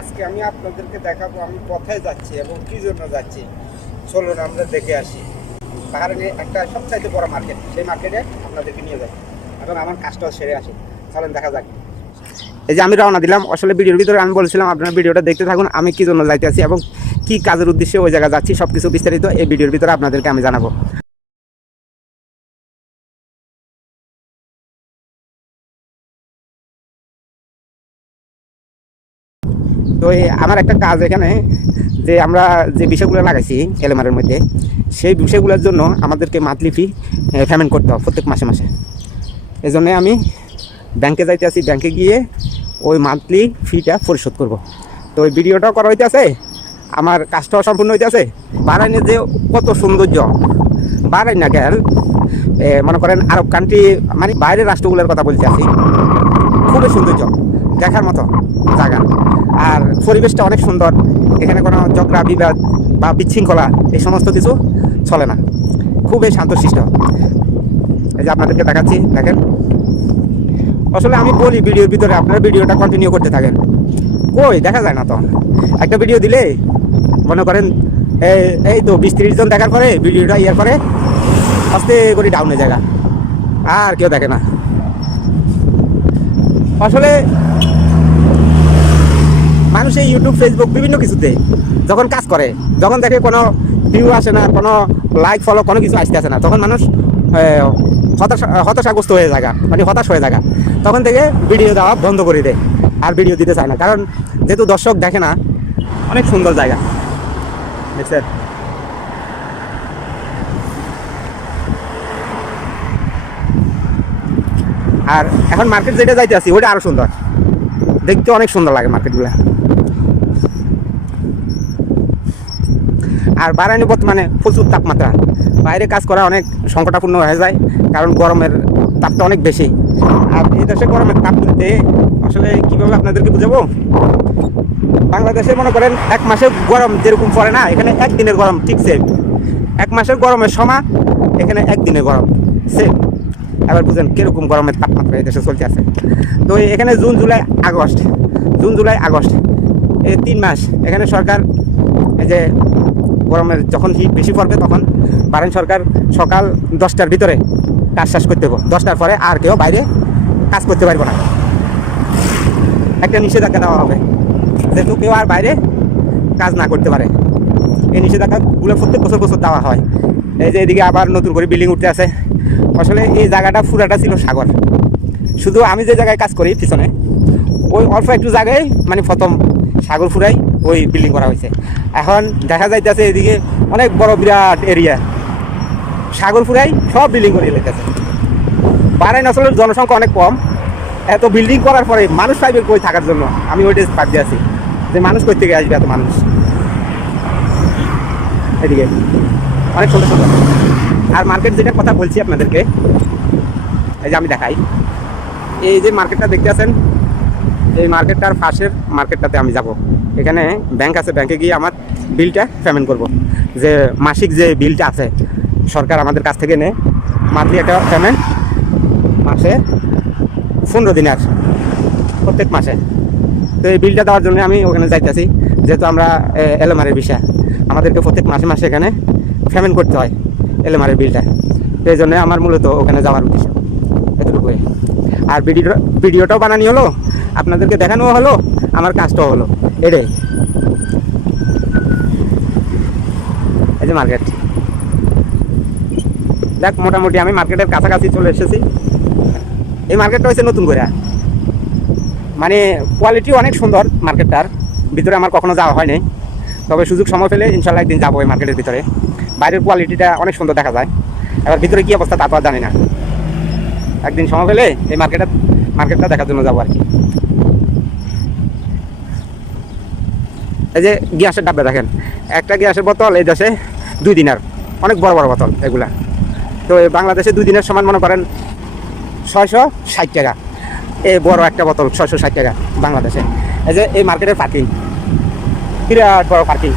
আজকে আমি আপনাদেরকে দেখাবো আমি কোথায় যাচ্ছি এবং কি জন্য যাচ্ছি। চলুন আমরা দেখে আসি। পাহাড়ে একটা সবচাইতে বড় মার্কেট, সেই মার্কেটে আপনাদেরকে নিয়ে যাই এবং আমার কাজটাও সেরে আসি। চলেন, দেখা যাক। এই যে আমি রওনা দিলাম, আসলে ভিডিওর ভিতরে আমি বলছিলাম, আপনারা ভিডিওটা দেখতে থাকুন, আমি কি জন্য যাইতে আছি এবং কি কাজের উদ্দেশ্যে ওই জায়গায় যাচ্ছি সব কিছু বিস্তারিত এই ভিডিওর ভিতরে আপনাদেরকে আমি জানাব। তো এই আমার একটা কাজ এখানে, যে আমরা যে বিষয়গুলো লাগাইছি এলএমআরের মধ্যে, সেই বিষয়গুলোর জন্য আমাদেরকে মান্থলি ফি পেমেন্ট করতে হবে প্রত্যেক মাসে মাসে। এই জন্যে আমি ব্যাংকে যাইতে আছি ব্যাংকে গিয়ে ওই মান্থলি ফিটা পরিশোধ করব। তো ওই ভিডিওটাও করা হইতেছে আমার কাজটাও সম্পূর্ণ হইতেছে বারাইনের যে কত সৌন্দর্য বারাই না গেল মনে করেন আরব কান্ট্রি মানে বাইরের রাষ্ট্রগুলোর কথা বলতে আছি খুবই সৌন্দর্য, দেখার মতো জায়গা। আর পরিবেশটা অনেক সুন্দর। এখানে কোনো ঝগড়া, বিবাদ বা বিচ্ছৃঙ্খলা এই সমস্ত কিছু চলে না। খুবই শান্তশিষ্ট। এই যে আপনাদেরকে দেখাচ্ছি, দেখেন। আসলে আমি বলি ভিডিওর ভিতরে, আপনারা ভিডিওটা কন্টিনিউ করতে থাকেন। কই, দেখা যায় না তো। একটা ভিডিও দিলে, মনে করেন এই তো বিশ ত্রিশ জন দেখার পরে, ভিডিওটা ইয়ার পরে, আস্তে করে ডাউনে জায়গা আর কেউ দেখে না। আসলে মানুষ এই ইউটিউব ফেসবুক বিভিন্ন কিছুতে যখন কাজ করে, যখন দেখে কোনো ভিউ আসে না, কোনো লাইক ফলো কোনো কিছু আসতে আসে না, তখন মানুষ হতাশা, হতাশাগ্রস্ত হয়ে যায় মানে হতাশ হয়ে যায় তখন থেকে ভিডিও দেওয়া বন্ধ করে দেয়, আর ভিডিও দিতে চায় না। কারণ যেহেতু দর্শক দেখে না, অনেক সুন্দর জায়গা। দেখছেন আর এখন মার্কেট যেটা যাইতে আছি ওইটা আরও সুন্দর। দেখতে অনেক সুন্দর লাগে মার্কেটগুলো আর বারাইনে বর্তমানে প্রচুর তাপমাত্রা। বাইরে কাজ করা অনেক সংকটাপূর্ণ হয়ে যায়, কারণ গরমের তাপটা অনেক বেশি। আর এই দেশে গরমের তাপ বলতে আসলে কীভাবে আপনাদেরকে বুঝাবো? বাংলাদেশে মনে করেন এক মাসের গরম যেরকম পড়ে না, এখানে একদিনের গরম ঠিক সেম এক মাসের গরমের সময়, এখানে একদিনের গরম সেম এবার বুঝেন কীরকম গরমের তাপমাত্রা এই দেশে চলতে আছে। তো এখানে June, July, August, June, July, August, এই তিন মাস। এখানে সরকার এই যে গরমের যখন হিট বেশি পড়বে তখন বারেন সরকার সকাল দশটার ভিতরে কাজ শেষ করতে হবে। দশটার পরে আর কেউ বাইরে কাজ করতে পারব না। একটা নিষেধাজ্ঞা দেওয়া হবে যেহেতু কেউ আর বাইরে কাজ না করতে পারে। এই নিষেধাজ্ঞাগুলো প্রত্যেক বছর বছর দেওয়া হয়। এই যে এদিকে আবার নতুন করে বিল্ডিং উঠতে আছে। আসলে এই জায়গাটা পুরাটা ছিল সাগর। শুধু আমি যে জায়গায় কাজ করি পিছনে, ওই অল্প একটু জায়গায় মানে প্রথম সাগর ফুরাই। ওই বিল্ডিং করা হয়েছে। এখন দেখা যাইতেছে এদিকে অনেক বড় বিরাট এরিয়া সাগর ফুরাই সব বিল্ডিং করে লেগেছে বারাইন আসলের জনসংখ্যা অনেক কম। এত বিল্ডিং করার পরে মানুষ পাইবে কই থাকার জন্য? আমি ওইটা ভাবতে আছি। যে মানুষ কই থেকে আসবে এত মানুষ? এদিকে। অনেক সুন্দর সুন্দর আর মার্কেট যেটা কথা বলছি আপনাদেরকে, এই যে আমি দেখাই। এই যে মার্কেটটা দেখতে আছেন, এই মার্কেটটার পাশের মার্কেটটাতে আমি যাব। এখানে ব্যাংক আছে ব্যাংকে গিয়ে আমার বিলটা পেমেন্ট করব। যে মাসিক যে বিলটা আছে, সরকার আমাদের কাছ থেকে নেয় মান্থলি একটা পেমেন্ট মাসে পনেরো দিনের, প্রত্যেক মাসে। তো এই বিলটা দেওয়ার জন্য আমি ওখানে যাইতেছি। যেহেতু আমরা এলএমআরের বিষয়। আমাদেরকে প্রত্যেক মাসে মাসে এখানে পেমেন্ট করতে হয় এলএমআরের বিলটা তো এই জন্য আমার মূলত ওখানে যাওয়ার উদ্দেশ্য। এতটুকুই। আর ভিডিও ভিডিওটাও বানানি হলো, আপনাদেরকে দেখানো হলো, আমার কাজটাও হলো। এটাই। এই যে মার্কেট দেখ, মোটামুটি আমি মার্কেটের কাছাকাছি চলে এসেছি। এই মার্কেটটা হয়েছে নতুন করে। মানে কোয়ালিটি অনেক সুন্দর মার্কেটটার ভিতরে আমার কখনো যাওয়া হয়নি। তবে সুযোগ সময় পেলে ইনশাল্লাহ একদিন যাব এই মার্কেটের ভিতরে। বাইরের কোয়ালিটিটা অনেক সুন্দর দেখা যায়। এবার ভিতরে কী অবস্থা তা তো আর জানি না। একদিন সময় পেলে এই মার্কেটটা মার্কেটটা দেখার জন্য যাব আর কি। এই যে গ্যাসের ডাব্বা দেখেন, একটা গ্যাসের বোতল, এই দেশে দুই দিনের, অনেক বড় বড় বোতল এগুলা। তো বাংলাদেশে দুই দিনের সমান মনে করেন ছয়শো ষাট টাকা। এই বড় একটা বোতল ছয়শো ষাট টাকা বাংলাদেশে। এই যে এই মার্কেটের পার্কিং বিরাট বড় পার্কিং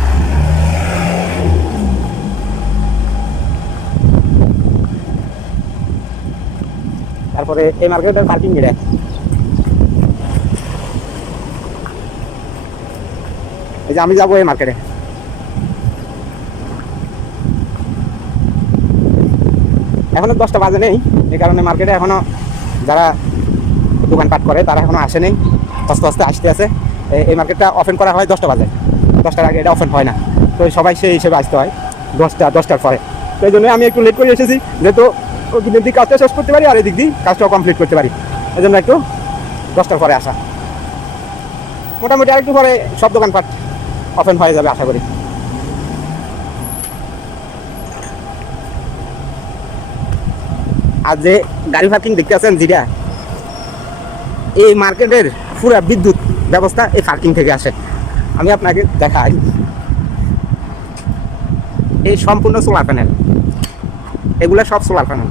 তারপরে এই মার্কেটের পার্কিং এটা এই যে আমি যাব এই মার্কেটে এখনও দশটা বাজে নেই, এই কারণে মার্কেটে এখনও যারা দোকানপাট করে, তারা এখনও আসে নেই, আস্তে আস্তে আসতে আছে এই- মার্কেটটা ওপেন করা হয় দশটা বাজে। দশটার আগে এটা ওপেন হয় না। তো সবাই সেই হিসেবে আসতে হয়, দশটা, দশটার পরে। তো এই জন্য আমি একটু লেট করে এসেছি, যেহেতু ওদিকের দিক কাজটা শেষ করতে পারি আর এই দিক দিয়ে কাজটাও কমপ্লিট করতে পারি। এই জন্য একটু দশটার পরে আসা। মোটামুটি আরেকটু পরে সব দোকানপাট ওপেন হয়ে যাবে, আশা করি। আর যে গাড়ি পার্কিং দেখতে আছেন যেটা এই মার্কেটের পুরা বিদ্যুৎ ব্যবস্থা এই পার্কিং থেকে আসে। আমি আপনাকে দেখাই। এই সম্পূর্ণ সোলার প্যানেল এগুলো সব সোলার প্যানেল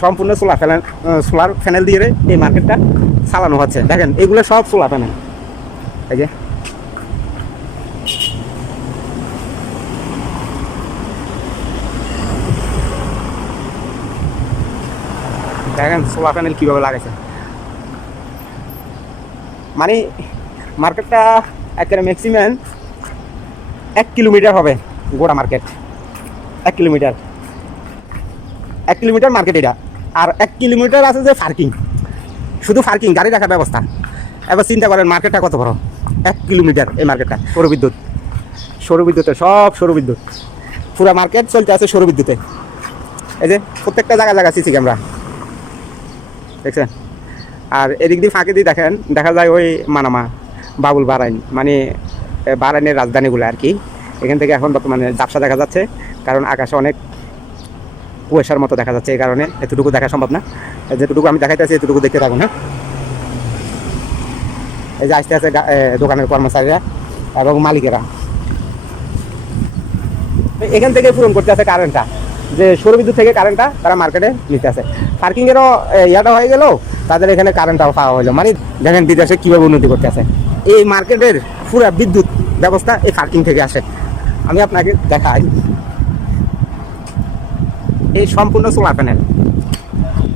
সম্পূর্ণ সোলার প্যানেল সোলার প্যানেল দিয়ে এই মার্কেটটা চালানো হচ্ছে। দেখেন, এগুলো সব সোলার প্যানেল এই যে দেখেন সোলার প্যানেল কীভাবে লাগাইছে। মানে মার্কেটটা একেবারে ম্যাক্সিমাম এক কিলোমিটার হবে গোড়া মার্কেট এক কিলোমিটার এক কিলোমিটার মার্কেট এটা। আর এক কিলোমিটার আছে যে পার্কিং শুধু পার্কিং গাড়ি রাখার ব্যবস্থা। এবার চিন্তা করেন মার্কেটটা কত বড়? এক কিলোমিটার এই মার্কেটটা সৌরবিদ্যুৎ সৌরবিদ্যুতে সব সৌরবিদ্যুৎ পুরা মার্কেট চলতে আছে সৌরবিদ্যুতে এই যে প্রত্যেকটা জায়গা জায়গা সিসি ক্যামেরা দেখছেন? আর এদিক দিয়ে ফাঁকে দিয়ে দেখেন, দেখা যায় ওই মানামা, বাবুল বারাইন মানে বারাইনের রাজধানীগুলো আর কি। এখান থেকে এখন বর্তমানে ঝাপসা দেখা যাচ্ছে, কারণ আকাশে অনেক কুয়াশার মতো দেখা যাচ্ছে, এই কারণে এতটুকু দেখা সম্ভব না। যেটুকু আমি দেখাইতেছি, এতটুকু দেখতে থাকুন না এই যে আসতে আসতে দোকানের কর্মচারীরা এবং মালিকেরা। এখান থেকে পূরণ করতে আছে কারেন্টটা যে সৌরবিদ্যুৎ থেকে কারেন্টটা তারা মার্কেটে নিতে আছে পার্কিংয়েরও ইয়াটা হয়ে গেল, তাদের এখানে কারেন্টটাও পাওয়া হলো। মানে দেখেন বিদেশে কীভাবে উন্নতি করতে আছে এই মার্কেটের পুরো বিদ্যুৎ ব্যবস্থা এই পার্কিং থেকে আসে। আমি আপনাকে দেখাই। এই সম্পূর্ণ সোলার প্যানেল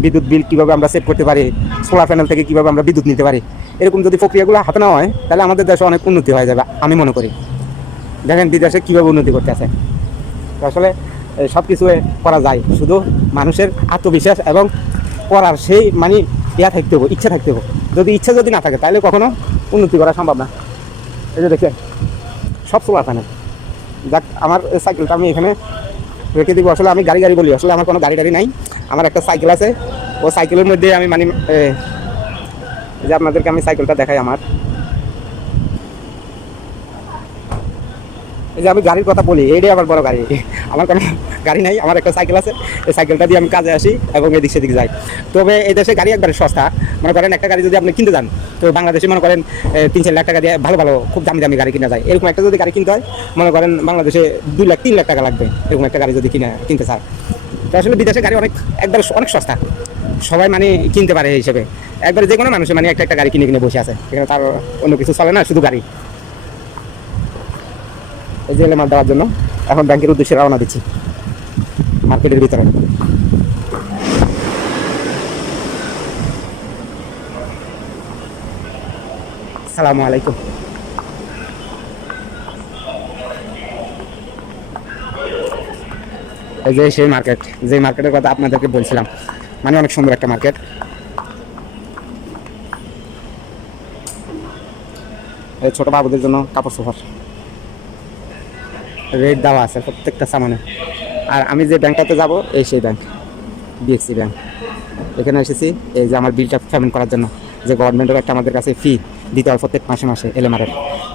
বিদ্যুৎ বিল কীভাবে আমরা সেভ করতে পারি? সোলার প্যানেল থেকে কীভাবে আমরা বিদ্যুৎ নিতে পারি? এরকম যদি প্রক্রিয়াগুলো হাতে নেওয়া হয়, তাহলে আমাদের দেশে অনেক উন্নতি হয়ে যাবে, আমি মনে করি। দেখেন বিদেশে কীভাবে উন্নতি করতে আছে আসলে সব কিছু করা যায়। শুধু মানুষের আত্মবিশ্বাস এবং করার সেই মানে ইয়া থাকতে হবে, ইচ্ছা থাকতে হবে। যদি ইচ্ছা যদি না থাকে, তাহলে কখনো উন্নতি করা সম্ভব না। এই যে দেখছেন সব সোলার প্যানেল যাক, আমার সাইকেলটা আমি এখানে রেখে দিব। আসলে আমি গাড়ি গাড়ি বলি, আসলে আমার কোনো গাড়ি গাড়ি নাই। আমার একটা সাইকেল আছে। ও সাইকেলের মধ্যে আমি মানে যে আপনাদেরকে আমি সাইকেলটা দেখাই আমার। এই যে আমি গাড়ির কথা বলি, এইটাই আমার বড় গাড়ি। আমার কোনো গাড়ি নাই, আমার একটা সাইকেল আছে। এই সাইকেলটা দিয়ে আমি কাজে আসি এবং এদিক সেদিক যাই। তবে এই দেশে গাড়ি একবারে সস্তা। মনে করেন একটা গাড়ি যদি আপনি কিনতে যান, তো বাংলাদেশে মনে করেন তিন চার লাখ টাকা দিয়ে ভালো ভালো, খুব দামি দামি গাড়ি কিনা যায়। এরকম একটা যদি গাড়ি কিনতে হয়, মনে করেন বাংলাদেশে দুই লাখ, তিন লাখ টাকা লাগবে এরকম একটা গাড়ি যদি কিনে, কিনতে চায়। তো আসলে বিদেশে গাড়ি অনেক, একবার অনেক সস্তা। সবাই মানে কিনতে পারে হিসেবে। একবারে যে কোনো মানুষে মানে একটা একটা গাড়ি কিনে কিনে বসে আছে। এখানে তার অন্য কিছু চলে না, শুধু গাড়ি। যে মাল দেওয়ার জন্য এখন ব্যাংকের উদ্দেশ্যে রওনা দিচ্ছি। মার্কেটের ভিতরে। সালামু আলাইকুম। এই যে সেই মার্কেট, যে মার্কেটের কথা আপনাদেরকে বলছিলাম। মানে অনেক সুন্দর একটা মার্কেট। ছোট বাবুদের জন্য কাপড় সোফার। রেট দেওয়া আছে প্রত্যেকটা সামানে। আর আমি যে ব্যাংকটাতে যাব, এই সেই ব্যাংক বিএক্সি ব্যাংক। এখানে এসেছি, এই যে আমার বিলটা পেমেন্ট করার জন্য। যে গভর্নমেন্টের একটা আমাদের কাছে ফি দিতে হয় প্রত্যেক মাসে মাসে এলএমআরের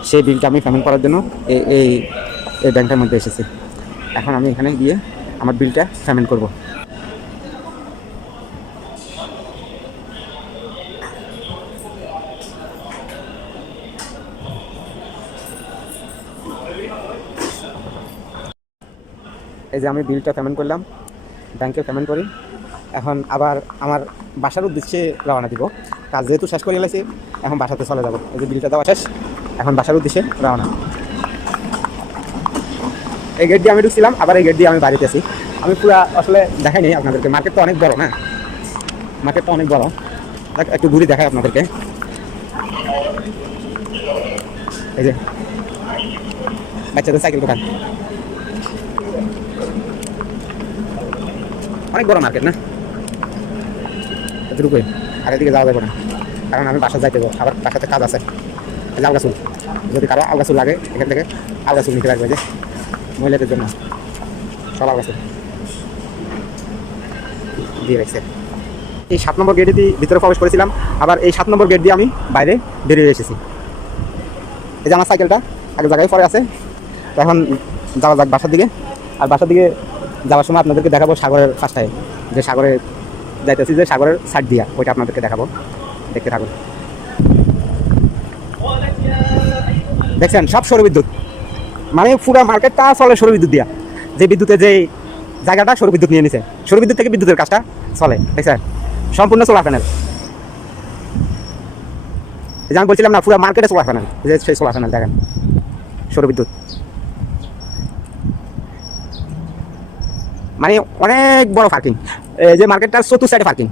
সেই বিলটা আমি পেমেন্ট করার জন্য এই এই এই ব্যাংকটার মধ্যে এসেছি। এখন আমি এখানে গিয়ে আমার বিলটা পেমেন্ট করব। এই যে আমি বিলটা পেমেন্ট করলাম ব্যাংকে পেমেন্ট করি। এখন আবার আমার বাসার উদ্দেশ্যে রওনা দিব। কাজ যেহেতু শেষ করে এলাইছি এখন বাসাতে চলে যাব। এই যে বিলটা দেওয়া শেষ এখন বাসার উদ্দেশ্যে রওনা। এই গেট দিয়ে আমি ঢুকছিলাম আবার এই গেট দিয়ে আমি বাড়িতে আছি। আমি পুরো আসলে দেখাই নেই আপনাদেরকে মার্কেট তো অনেক বড় না মার্কেট তো অনেক বড়। দেখ, একটু ঘুরে দেখাই আপনাদেরকে। এই যে বাচ্চাদের সাইকেল দোকান। অনেক বড় মার্কেট না? এতটুকুই। আর এদিকে যাওয়া যাবে না। কারণ আমি বাসা যাইতে আবার বাসাতে কাজ আছে। এই আলগা চুল। যদি কারও আলগা চুল লাগে, এখান থেকে আলগা চুল নিতে লাগবে যে। মহিলাদের জন্য। সব আলগা চুল। দিয়ে রাখছে। এই সাত নম্বর গেটে দিয়ে ভিতরে প্রবেশ করেছিলাম। আবার এই সাত নম্বর গেট দিয়ে আমি বাইরে বেরিয়ে এসেছি। এই যে আমার সাইকেলটা এক জায়গায় পরে আছে। এখন যাওয়া যাক বাসার দিকে। আর বাসার দিকে যাওয়ার সময় আপনাদেরকে দেখাবো সাগরের ফার্স্টায় যে সাগরে যাইতেছি যে সাগরের সাইড দিয়া, ওইটা আপনাদেরকে দেখাবো। দেখতে থাকুন। দেখছেন, সব সৌর বিদ্যুৎ। মানে পুরো মার্কেটটা চলে সৌর বিদ্যুৎ দিয়া। যে বিদ্যুতের যে জায়গাটা সৌর বিদ্যুৎ নিয়ে নিছে। সৌর বিদ্যুৎ থেকে বিদ্যুতের কাজটা চলে, দেখছেন? সম্পূর্ণ সোলার প্যানেল এই যে বলছিলাম না, পুরো মার্কেটে সোলার প্যানেল যে সেই সোলার প্যানেল দেখেন। সৌর মানে অনেক বড় পার্কিং এই যে মার্কেটটার চতুর্থ সাইডে পার্কিং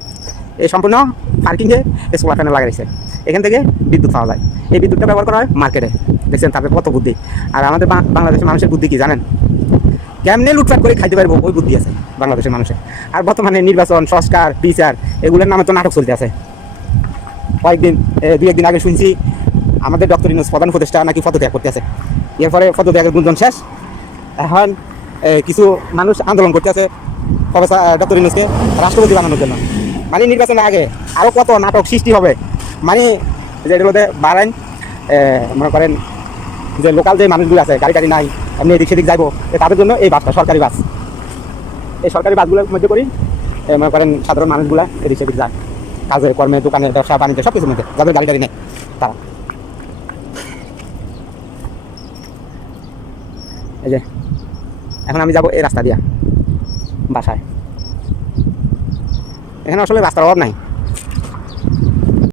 এই সম্পূর্ণ পার্কিংয়ে এই সোলার প্যানেল লাগাইছে। এখান থেকে বিদ্যুৎ পাওয়া যায়। এই বিদ্যুৎটা ব্যবহার করা হয় মার্কেটে দেখছেন তারপরে কত বুদ্ধি। আর আমাদের বাংলাদেশের মানুষের বুদ্ধি কি জানেন? কেমনে লুটপাট করে খাইতে পারব ওই বুদ্ধি আছে বাংলাদেশের মানুষের। আর বর্তমানে নির্বাচন, সংস্কার, বিচার, এগুলোর নামে তো নাটক চলতে আছে। কয়েকদিন দুই একদিন আগে শুনছি আমাদের ডক্টর ইনুস প্রধান উপদেষ্টা নাকি পদত্যাগ করতেছে এরপরে পদত্যাগের গুঞ্জন শেষ। এখন কিছু মানুষ আন্দোলন করতেছে প্রফেসর ডক্টর ইনুসকে রাষ্ট্রপতি বানানোর জন্য। মানে নির্বাচনের আগে আরও কত নাটক সৃষ্টি হবে? মানে যে এটার মধ্যে বাড়াইন মনে করেন যে লোকাল যে মানুষগুলো আছে গাড়ি টাড়ি নাই, এমনি এদিক সেদিক যাইবো তাদের জন্য এই বাসটা সরকারি বাস। এই সরকারি বাসগুলোর মধ্যে করি মনে করেন সাধারণ মানুষগুলা এদিক সেদিক যায়। কাজে, কর্মে, দোকানে, ব্যবসা, বাণিজ্য সব কিছুর মধ্যে। যাদের গাড়ি টাড়ি নেই, তারা। এই যে এখন আমি যাব এই রাস্তা দিয়া বাসায়। এখানে আসলে রাস্তার অভাব নাই।